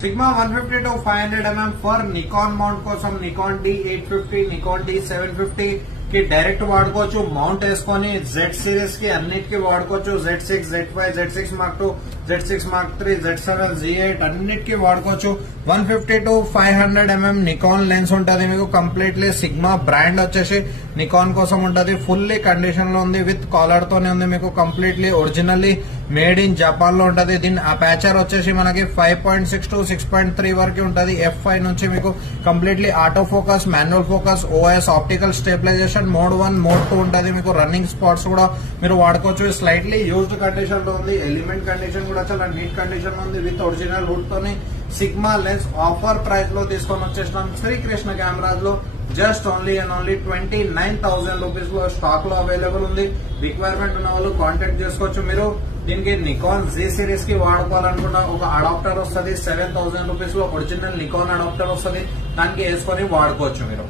Sigma 150 to 500 mm for Nikon mount కోసం Nikon D850, Nikon D750 కి direct వాడుకోవచ్చు. Mount వేసుకొని జెడ్ సిరీస్ కి అన్నిటికీ వాడుకోవచ్చు. Z6, Z5, Z6 Mark II, Z6 Mark III, Z7, Z8 అన్నిటికీ వాడుకోవచ్చు. 150 to 500 mm నికాన్ లెన్స్ ఉంటది మీకు. కంప్లీట్లీ సిగ్మా బ్రాండ్ వచ్చేసి నికాన్ కోసం ఉంటది. ఫుల్లీ కండిషన్ లో ఉంది, విత్ కాలర్ తోనే ఉంది మీకు. Completely originally made in Japan లో ఉంటది. దీని అపాచర్ వచ్చేసి మనకి 5.6 to 6.3 వరకు ఉంటది. F5 నుంచి మీకు completely auto focus, manual focus, OIS, optical stabilization, mode 1, mode 2 ఉంటది మీకు. రన్నింగ్ స్పాట్స్ కూడా మీరు వాడుకోవచ్చు. స్లైట్లీ యూజ్డ్ కండిషన్ లో ఉంది. ఎలిమెంట్ కండిషన్ కూడా చాలా నీట్ కండిషన్ లో ఉంది, విత్ ఒరిజినల్ వుడ్ తోని సిగ్మా లెన్స్ ఆఫర్ ప్రైస్ లో తీసుకొని వచ్చేసినాం శ్రీకృష్ణ కెమెరాస్ లో. Just only and only 29,000 rupees లో స్టాక్ లో అవైలబుల్ ఉంది. రిక్వైర్మెంట్ ఉన్న వాళ్ళు కాంటాక్ట్ చేసుకోవచ్చు మీరు. దీనికి నికాన్ Z సిరీస్ కి వాడుకోవాలనుకున్న ఒక అడాప్టర్ వస్తుంది 7,000 రూపీస్ లో. ఒరిజినల్ నికాన్ అడాప్టర్ వస్తుంది, దానికి వేసుకొని వాడుకోవచ్చు మీరు.